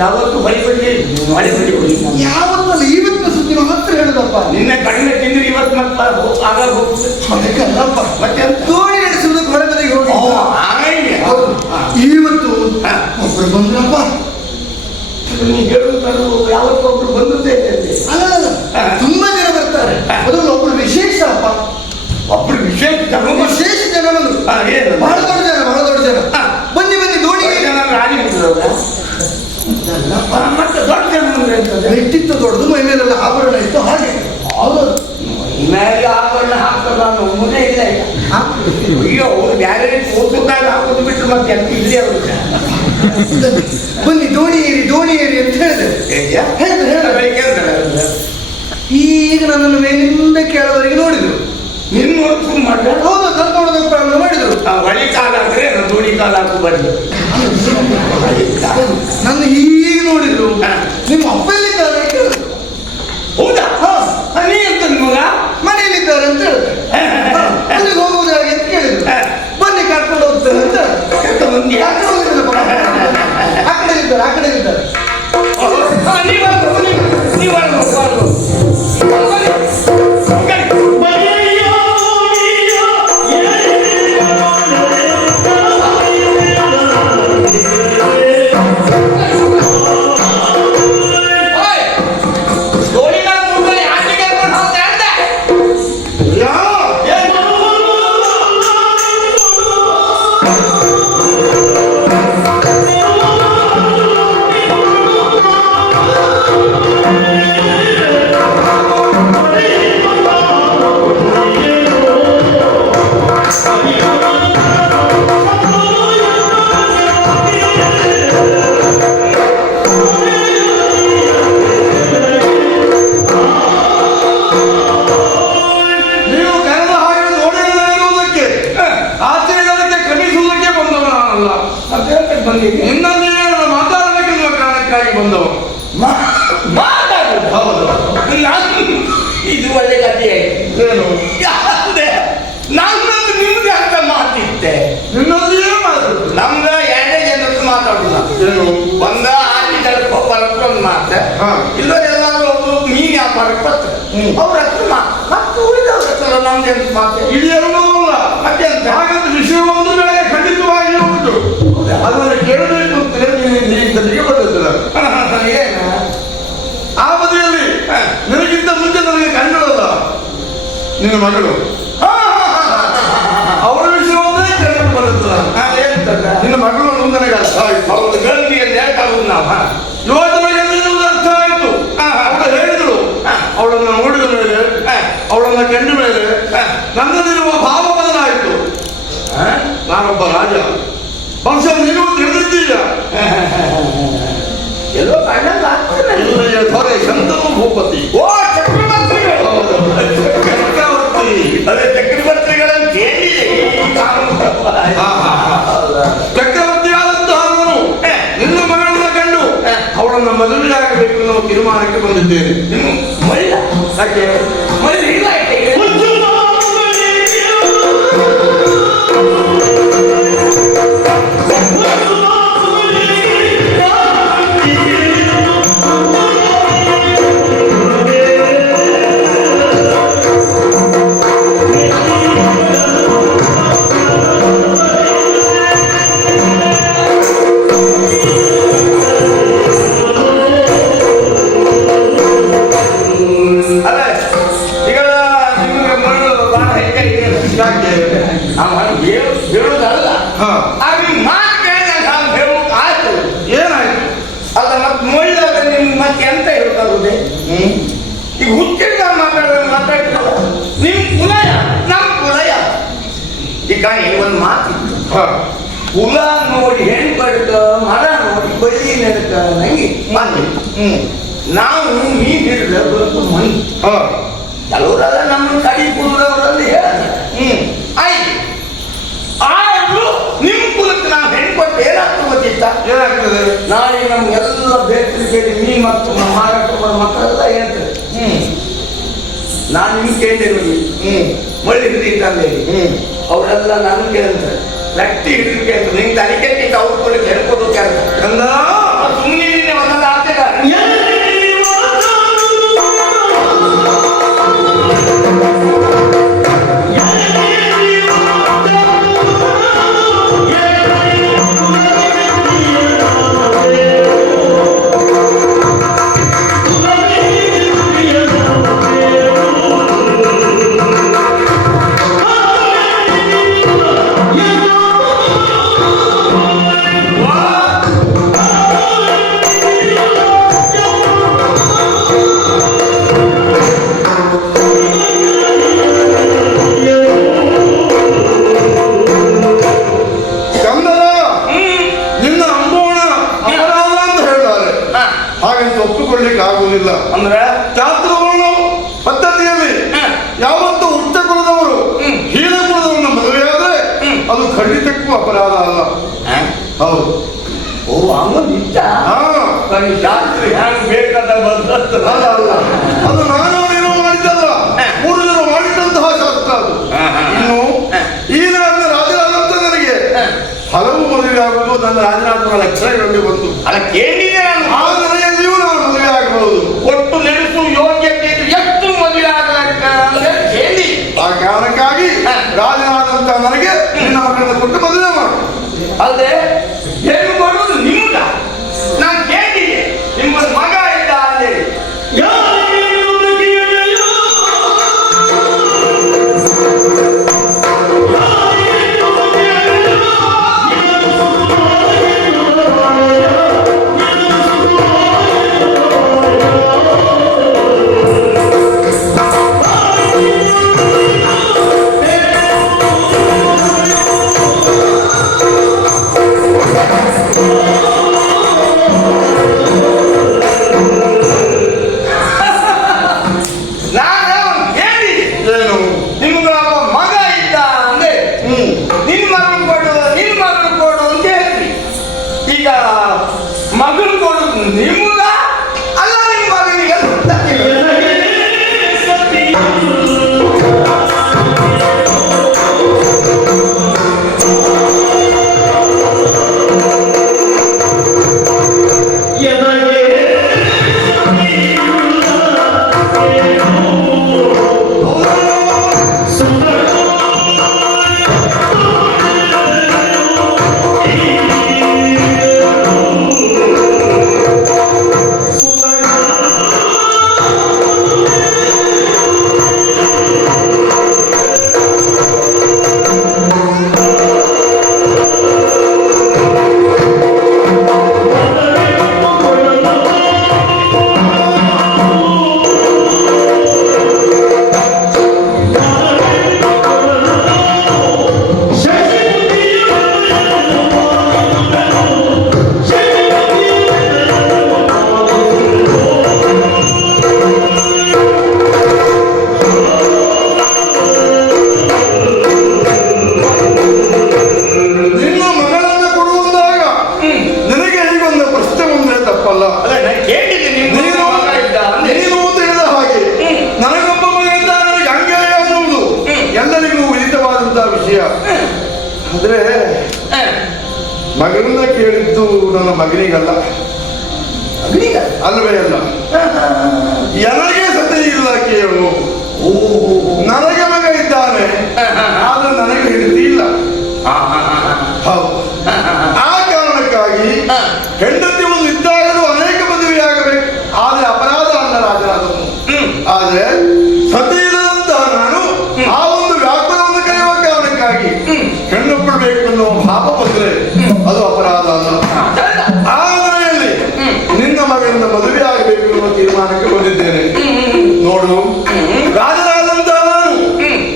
ಯಾವತ್ತು ಬಳಿಬಿಡ್ಲಿ ಮಳಿಬಿಡಿ ಯಾವತ್ತಲ್ಲ ಇವತ್ತಿನ ಸುದ್ದಿ ಮಾತ್ರ ಹೇಳುದಪ್ಪ. ನಿನ್ನೆ ಕಡಿಮೆ ತಿಂದ್ರೆ ಇವತ್ತು ಮತ್ತೆ ಆಗ ಅದಕ್ಕಲ್ಲಪ್ಪ, ಮತ್ತೆ ದೋಣಿ ನಡೆಸುವುದಕ್ಕೆ ಹೊರಗಡೆಗೆ ಹೋಗಿ ಇವತ್ತು ಒಬ್ರು ಬಂದ್ರಪ್ಪ. ನೀವು ಹೇಳುತ್ತಾರು ಯಾವತ್ತೊಬ್ರು ಬಂದದ್ದೇ ಅಲ್ಲ, ತುಂಬಾ ಜನ ಬರ್ತಾರೆ. ಅದರಲ್ಲಿ ಒಬ್ರು ವಿಶೇಷ ಅಪ್ಪ, ಒಬ್ರು ವಿಶೇಷ ಜನ ಬಂದ್ರು. ಬಹಳ ದೊಡ್ಡ ಜನ, ಬಹಳ ದೊಡ್ಡ ಜನ. ಬನ್ನಿ ಬನ್ನಿ ದೋಣಿ ರಾಣಿ ಮತ್ತೆ ದೊಡ್ಡ ಜನ ಅಂದ್ರೆ ವ್ಯಕ್ತಿತ್ವ ದೊಡ್ಡದು, ಮೈ ಮೇಲೆಲ್ಲ ಆಭರಣ ಇತ್ತು. ಹಾಗೆ ಮೇಲೆ ಆಭರಣ ಹಾಕಲ್ಲ ಒಮ್ಮನೇ ಇಲ್ಲ ಈಗ. ಅಯ್ಯೋ ಅವ್ರು ಬ್ಯಾರೆ ಓದುತ್ತಾಗ ಹಾಕೋದು ಬಿಟ್ಟು ಮತ್ತೆ ಅಂತ ಇಲ್ಲಿ ಅವರು ಬನ್ನಿ ದೋಣಿ ಏರಿ, ದೋಣಿ ಏರಿ ಅಂತ ಹೇಳಿದೆ. ಈಗ ನನ್ನನ್ನು ಮೇಲಿಂದ ಕೇಳೋವರೆಗೆ ನೋಡಿದ್ರು. ನಿನ್ನ ನೋಡಿ ಶುರು ಮಾಡಿದ್ರೆ ಹೌದು, ನನ್ನ ನೋಡೋದಕ್ಕೆ ಪ್ರಾರಂಭ ಮಾಡಿದ್ರು. ಬಳಿ ಕಾಲ ಅಂದ್ರೆ ದೋಣಿ ಕಾಲ ಹಾಕು ಬಂದು ನನ್ನ ಹೀಗೆ ನೋಡಿದ್ರು. ನಿಮ್ಮ ಅಪ್ಪ ಎಲ್ಲಿದ್ದಾರೆ ಕೇಳಿದ್ರು. ಹೌದಾ? ನೀ ಅಂತ ಮಗ ಮನೆಯಲ್ಲಿದ್ದಾರೆ ಅಂತ ಹೇಳಿದೆ. ಅಲ್ಲಿಗೆ ಹೋಗುವುದು ಹಾಗೆ ಅಂತ ಕೇಳಿದ್ರು. ಬನ್ನಿ ಕರ್ಕೊಂಡು ಹೋಗ್ತಾರೆ ಅಂತ ಆ ಕಡೆ ಇದ್ದಾರೆ, ಆ ಕಡೆ ಇದ್ದಾರೆ. ಇದು ಒಳ್ಳೆ ಕಥೆ ಆಯ್ತು. ನಾನು ನಿಮ್ಗೆ ಅಂತ ಮಾತಿತ್ತೆ, ನಮ್ಗ ಎರಡೇ ಜನಕ್ಕೆ ಮಾತಾಡುದ. ಒಂದ ಆಗಿ ಬರಕ್ಕೆ ಒಂದು ಮಾತ, ಇಲ್ಲ ಎಲ್ಲಾದ್ರೂ ಒಬ್ರು ಮೀನ್ ವ್ಯಾಪಾರಕ್ಕೆ ಬರ್ತಾರೆ, ಅವ್ರ ಹತ್ರ ಮತ್ತೆ ಉಳಿದವ್ರ ಹತ್ರ ನಮ್ಗೆ ಅಂತ ಮಾತು ಇದೆಲ್ಲವೂ ಮತ್ತೆ ಅಂತ. ಹಾಗಾದ್ರೆ ವಿಷಯ ಒಂದು ವೇಳೆ ಖಂಡಿತವಾಗಿ ಉಂಟು, ಅದನ್ನು ಕೇಳಬೇಕು ಅಂತಲೇ ಬರ್ತದಲ್ಲ. ಏನು ಆ ಬದಿಯಲ್ಲಿ ನಿನಗಿಂತ ಮುಂಚೆ ನನಗೆ ಕಂಡುಳಲ್ಲ ನಿನ್ನ ಮಗಳು, ಅವಳ ವಿಷಯ ಒಂದೇ ಕೇಳಲು ಬರುತ್ತಲ್ಲ. ನಿನ್ನ ಮಗಳು ಅನ್ನೋದು ನನಗೆ ಅರ್ಥ ಆಯ್ತು. ಅವ್ರ ಗರ್ಭಿಯನ್ನು ಹೇಳ್ತಾರು ನಾವು ಯೋಜನೆಗೆ ಅರ್ಥ ಆಯ್ತು. ಅವಳು ಹೇಳಿದಳು, ಅವಳನ್ನು ನೋಡಿದ ಮೇಲೆ, ಅವಳನ್ನು ಕಂಡ ಮೇಲೆ ನನ್ನಲ್ಲಿರುವ ಭಾವ ಬದಲಾಯಿತು. ನಾನೊಬ್ಬ ರಾಜ, ಬಹುಶಃ ನೀವು ತಿಳಿದಿದ್ದೀಯ. ಎಲ್ಲೋ ಕಣ್ಣಲ್ಲಿ ಆಗ್ತದೆ. ದೊರೆ ಶಂತನು ಭೂಪತಿ, ಓ ಚಕ್ರವರ್ತಿಗಳು, ಚಕ್ರವರ್ತಿ, ಅದೇ ಚಕ್ರವರ್ತಿಗಳನ್ನು ಕೇಳಿದೆ. ಚಕ್ರವರ್ತಿಯಾದಂತಹ ನಾನು ನಿನ್ನ ಮಗಳನ್ನ ಕಂಡು ಅವಳನ್ನು ಮದುವೆಯಾಗಬೇಕು ಅನ್ನೋ ತೀರ್ಮಾನಕ್ಕೆ ಬಂದಿದ್ದೇನೆ. ಮಳ್ಳ ಯಾಕೆ ಮಳ್ಳ ಇಲ್ಲ ಹೇಳುದಲ್ಲ. ಮಾತು ಕೇಳಿದಾಗ ನಾವು ಹೇಳೋದು ಆಯ್ತು. ಏನಾಯ್ತು? ಅಲ್ಲ ಮತ್ತೆ ನೋಡಿದಾಗ ನಿಮ್ಗೆ ಮತ್ತೆ ಎಂತ ಹೇಳ್ತಾರೋದೆ? ಈಗ ಹುಚ್ಚಿಡ್ದ ಮಾತಾಡ್ತಾರ ನಿಮ್ ಕುಲಯ ನಮ್ ಕುಲಯ. ಈಗ ಒಂದು ಮಾತಿತ್ತು, ಕುಲ ನೋಡಿ ಹೆಣ್ ಬಡ್ಕ, ಮರ ನೋಡಿ ಬಳ್ಳಿ ನಡ್ಕ ನಂಗೆ ಮಾತಿ. ನಾವು ಮೀನ್ ಹಿಡಿದ ಬರುತ್ತ ಮಂದಿ ಕೆಲವರೆಲ್ಲ ನಮ್ಮ ಕಡಿ ಕುಲದವರಲ್ಲಿ ಹೇಳ ಆಯ್ತು. ಆದ್ರೂ ನಿಮ್ ಕುಲಕ್ಕೆ ನಾವು ಹೆಣ್ಣು ಕೊಟ್ಟು ಏನಾಗ್ತದೆ ಗೊತ್ತಿತ್ತ? ಏನಾಗ್ತದೆ? ನಾಳೆ ನಮ್ಗೆಲ್ಲ ಬೇಕರಿಗೆ ನೀ ಮತ್ತು ಮಾರಾಟ ಮಾಡೋ ಮಕ್ಕಳೆಲ್ಲ ಹೇಳ್ತಾರೆ, ನಾನು ನಿಮ್ಗೆ ಕೇಳಿರೋದು ಮಳ್ಳಿ ಹಿಡಿದಂಗೆ ಅವರೆಲ್ಲ ನನ್ ಕೇಳ್ತಾರೆ, ವ್ಯಕ್ತಿ ಹಿಡಿದು ಕೇಳ್ತಾರೆ, ನಿಂಗೆ ತಲೆ ಕೆಟ್ಟಿದ್ದ ಅವ್ರ ಕೊಡಕ್ಕೆ ಹೇಳ್ಕೊಡೋಕೆ ಅಂತ ಸುಮ್ಮನೆ ಕೇಳಿದ್ದೇನೆ ಒಂದೊಂದು ಆಸೆಗಾರ. ಒಪ್ಪಿಕೊಳ್ಳಿಕ್ಕೆ ಆಗುವುದಿಲ್ಲ. ಅಂದ್ರೆ ಶಾಸ್ತ್ರವನ್ನು ಪದ್ಧತಿಯಲ್ಲಿ ಯಾವತ್ತು ಉಚ್ಚ ಕುಲದವರು ಹೀನ ಕುಲದವರನ್ನ ಮದುವೆಯಾದ್ರೆ ಅದು ಖಂಡಿತಕ್ಕೂ ಅಪರಾಧ ಅಲ್ಲ. ಹೌದು. ಓ ಹಂಗಿದ್ದ ಶಾಸ್ತ್ರ ಹ್ಯಾಂಗ್ ಬೇಕಾದ ಅಲ್ಲ ಅಲ್ಲ, ಅದು ನಾನು ಏನೋ ಮಾಡಿದ್ದಲ್ಲ, ಪೂರ್ವಜರು ಮಾಡಿದಂತಹ ಶಾಸ್ತ್ರ ಅದು. ಇನ್ನು ಈ ನನ್ನ ರಾಜರಾದಂತ ನನಗೆ ಹಲವು ಮದುವೆ ಆಗುವುದು ನನ್ನ ರಾಜನಾಥನ ಲಕ್ಷಣಗಳಲ್ಲಿ ಬಂತು. ಅಲ್ಲ ಕೇಳಿದೆ ನಾನು. ಆ ನೆಲೆಯಲ್ಲಿಯೂ ನಾನು ಮದುವೆ ಆಗಬಹುದು. ಒಟ್ಟು ನಡೆಸು ಯೋಗ್ಯತೆ ಎಷ್ಟು ಮದುವೆ ಆಗಲಾಗ್ತದೆ ಹೇಳಿ. ಆ ಕಾರಣಕ್ಕಾಗಿ ರಾಜನಾದಂತ ನನಗೆ ನಿನ್ನ ಮಕ್ಕಳನ್ನ ಕೊಟ್ಟು ಮದುವೆ ಮಾಡು. ಅಲ್ಲದೆ ಏನು ಮಾಡೋದು ನಿಮ್ಗ ನಾನು ಕೇಳಿದೆ. ನಿಮ್ಮ ಮಗ ಇದ್ದ ಅಲ್ಲಿ ಮಗನ ಕೊಡುದು ನಿಮ್ಗ ಅಲ್ಲ ನಿಮ್ಮ ಮಗನಿಗೆ ಆದ್ರೆ ಮಗನನ್ನ ಕೇಳಿದ್ದು ನನ್ನ ಮಗನಿಗಲ್ಲ, ಅಲ್ಲವೇ ಅಲ್ಲ, ನನಗೆ ಸತ್ಯ ಇಲ್ಲ ಕೇಳು. ನನಗೆ ಮಗ ಇದ್ದಾನೆ ಆದ್ರೆ ನನಗೆ ಹೆಂಡತಿ ಇಲ್ಲ. ಹೌದು, ಆ ಕಾರಣಕ್ಕಾಗಿ ಹೆಂಡತಿ ಒಂದು ಇದ್ದಾಗಲೂ ಅನೇಕ ಮದುವೆಯಾಗಬೇಕು. ಆದ್ರೆ ಅಪರಾಧ ಅಲ್ಲ ರಾಜರಾದನು. ಆದ್ರೆ ಸತ್ಯ ಇಲ್ಲದಂತ ನಾನು ಆ ಒಂದು ವ್ಯಾಪಾರವನ್ನು ಕರೆಯುವ ಕಾರಣಕ್ಕಾಗಿ ಹೆಣ್ಣು ಕೊಡಬೇಕು ಅನ್ನೋ ಭಾವ ಬಂದ್ರೆ ಅದು ಅಪರಾಧ ಅಲ್ಲ. ಆ ಮನೆಯಲ್ಲಿ ನಿನ್ನ ಮಗನಿಂದ ಮದುವೆ ಆಗಬೇಕು ಅನ್ನೋ ತೀರ್ಮಾನಕ್ಕೆ ಬಂದಿದ್ದೇನೆ. ನೋಡು, ರಾಜನಾದಂತ ನಾನು,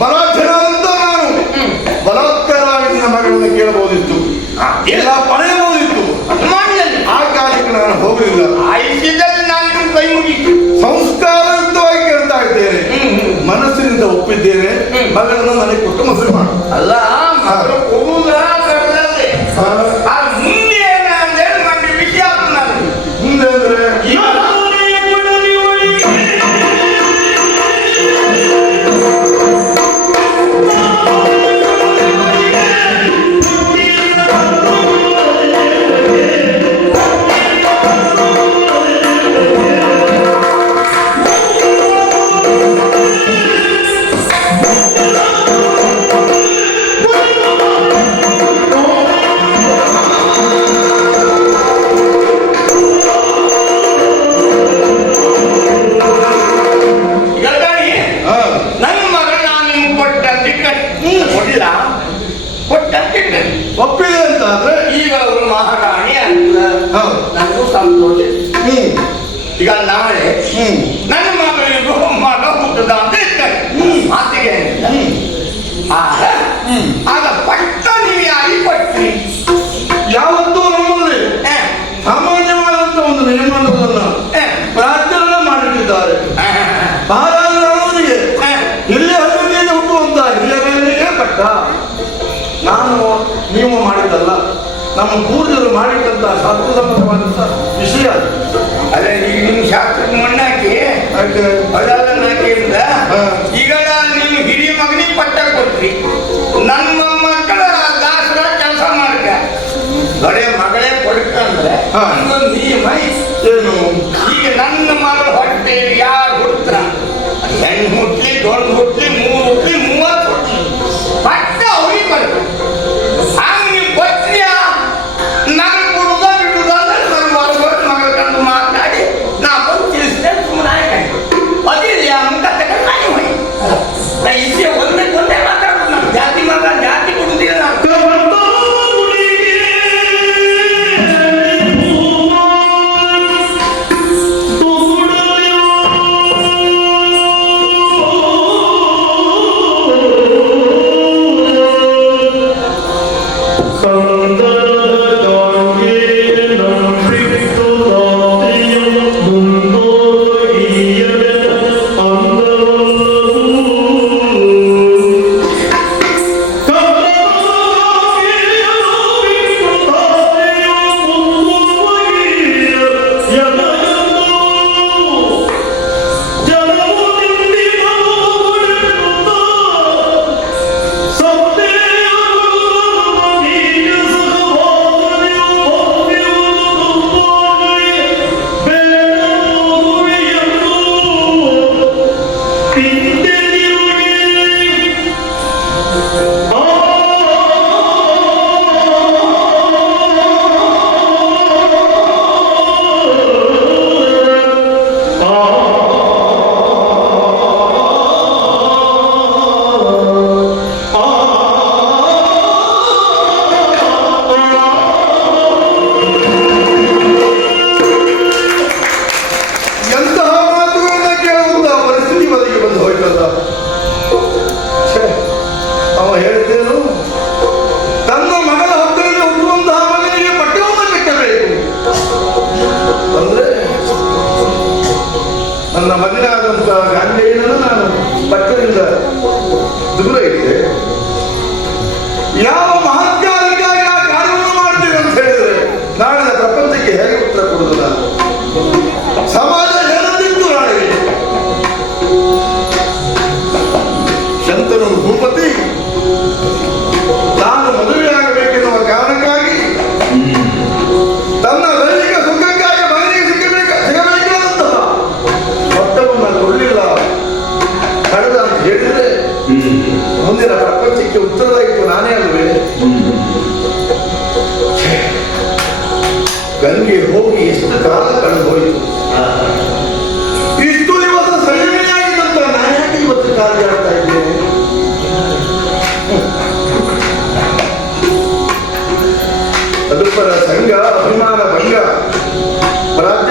ಬಲಾಢ್ಯನಾದಂತ ನಾನು ಬಲಾತ್ಕಾರವಾಗಿ ನಿನ್ನ ಮಗಳನ್ನು ಕೇಳಬಹುದಿತ್ತು, ಎಲ್ಲ ಪಡೆಯಬಹುದಿತ್ತು. ಆ ಕಾಲಕ್ಕೆ ನಾನು ಹೋಗಲಿಲ್ಲ. ಕೈ ಮುಗಿತು. ಸಂಸ್ಕಾರಯುಕ್ತವಾಗಿ ಕೇಳ್ತಾ ಇದ್ದೇನೆ, ಮನಸ್ಸಿನಿಂದ ಒಪ್ಪಿದ್ದೇನೆ. ಮಗಳನ್ನು ನನಗೆ ಕೊಟ್ಟು ಮದುವೆ ಮಾಡು. ಅಲ್ಲ ಮಗಳು ಕೊಡುವುದ ಮುಂದೆ ಏನಂದ್ರೆ ನನಗೆ ವಿಷಯ ಮುಂದೆ ಅಂದ್ರೆ ಅಂತಿದ್ದೇನೆ. ಒಪ್ಪಿದೆ ಅಂತ ಆದ್ರೆ ಈಗ ಅವರು ಮಹಾರಾಣಿ ಅಂತ ಹೌದು. ನನಗೂ ಸಂತೋಷ. ಈಗ ನಾಳೆ ನನ್ನ ಮಗಳಿಗೂ ಮಗ ಹುಟ್ಟದ ಅಂತ ಇರ್ತಾರೆ. ಮಾತಿಗೆ ಆಗ ಪಟ್ಟ ನೀವು ಯಾರಿ ಪಟ್ರಿ? ಯಾವತ್ತೂ ನಮ್ಮಲ್ಲಿ ಸಾಮಾನ್ಯವಾದಂತ ಒಂದು ನಿರ್ಮಾಣವನ್ನ ಪ್ರಾರ್ಥನೆ ಮಾಡಿಟ್ಟಿದ್ದಾರೆ. ಮಹಾರಾಜರಿಗೆ ಹಿರಿಯ ಹಳ್ಳಿಯಲ್ಲಿ ಹುಟ್ಟುವಂತ ಹಿರಿಯ ಮೇಲೆಯೇ ಪಟ್ಟ. ನಾನು ನೀವು ಮಾಡಿದ್ದಲ್ಲ, ನಮ್ಮ ಪೂರ್ವಜರು ಮಾಡಿದಂತ ಶಾಸ್ತ್ರಸಮ್ಮತವಾದಂತ ವಿಷಯ. ಅದೇ ಈಗ ನಿಮ್ ಶಾಸ್ತ್ರಕ್ಕೆ ಮಣ್ಣಾಕಿ ಅದಾದ ನಾಕಿಂದ ಈಗ ನೀವು ಹಿರಿಯ ಮಗನಿಗೆ ಪಟ್ಟ ಕೊಟ್ರಿ. ನನ್ನ ಮಕ್ಕಳ ದಾಸರ ಕೆಲಸ ಮಾಡ್ಕ ಬರೇ ಮಗಳೇ ಕೊಡ್ಕಂದ್ರೆ ನಿಯಮ ಏನು? ಈಗ ನನ್ನ ಮಗಳ ಹೊಟ್ಟೆಯಲ್ಲಿ ಯಾರು ಹುಡ್ತಾರ, ಹೆಣ್ಣು ಹುಟ್ಲಿ ದೊಡ್ಡ ಹುಟ್ಲಿ 3 ಹುಟ್ಲಿ 30 ಹುಟ್ಲಿ ಪಟ್ಟ ಅವ್ರಿಗೆ ಬರ್ಬೇಕು. ಹಂಗ ನೀವು ಬಟ್ರಿಯ ನಗರ ಕೊಡುದ ಬಿಡುದ ನನ್ನ ಮಗಳ ಕಂಡು ಮಾತಾಡಿ ನಾ ಬಂದು ತಿಳಿಸಿದೆ. ಸುಮ್ಮನೆ ಅದೇ ಮುಖ ತಗೊಂಡು ಹೋಗಿ ನಾ ಇದೇ ಒಂದೇ ಮಾತಾಡೋದು. ನಮ್ಮ ಜಾತಿ ಮಗ ಜಾತಿ ಕೊಡುದಿಲ್ಲ ನಾವು. ನನ್ನ ಮಗನಾದಂತ ಗಾಂಧೀಯನ್ನು ನಾನು ಪಟ್ಟದಿಂದ ದೂರ ಇದ್ದೆ. ಯಾವ ಮಹತ್ಕಾರಕ್ಕಾಗಿ ಆ ಕಾರ್ಯವನ್ನು ಮಾಡ್ತೀವಿ ಅಂತ ಹೇಳಿದ್ರೆ ನಾಳೆ ಪ್ರಪಂಚಕ್ಕೆ ಹೇಗೆ ಉತ್ತರ ಕೊಡುದು? ನಾನು ಸಮಾಜ ಹೇಳದಿತ್ತು ನಾಳೆ ಶಂತನು ಭೂಪತಿ ತಾನು ಮದುವೆಯಾಗಬೇಕೆನ್ನುವ ಕಾರಣಕ್ಕಾಗಿ ತನ್ನ ದೈಹಿಕ ಸುಖಕ್ಕಾಗಿ ಮಗನಿಗೆ ಸಿಗಬೇಕಾದಂತಹ ಮೊತ್ತವನ್ನು ಕೊಡಲಿಲ್ಲ ಕಳೆದ ಅಂತ ಹೇಳಿದ್ರೆ ಮುಂದಿನ ಪ್ರಪಂಚಕ್ಕೆ ಉತ್ತರದಾಯಿತು ನಾನೇ ಅಲ್ವೇ? ಗಂಗೆ ಹೋಗಿ ಎಷ್ಟು ಕಾಲ ಕಳೆದು ಹೋಯಿತು. ಇಷ್ಟು ದಿವಸ ಸರಿಮೆಯಾಗಿದ್ದಂತ ನಾನು ಯಾಕೆ ಇವತ್ತು ಕಾಳಜಿ ಆಗ್ತಾ ಇದ್ದೇನೆ? ತದುಪರ ಸಂಘ ಅಭಿಮಾನ ಭಂಗ ಪ್ರಾಜ್ಯ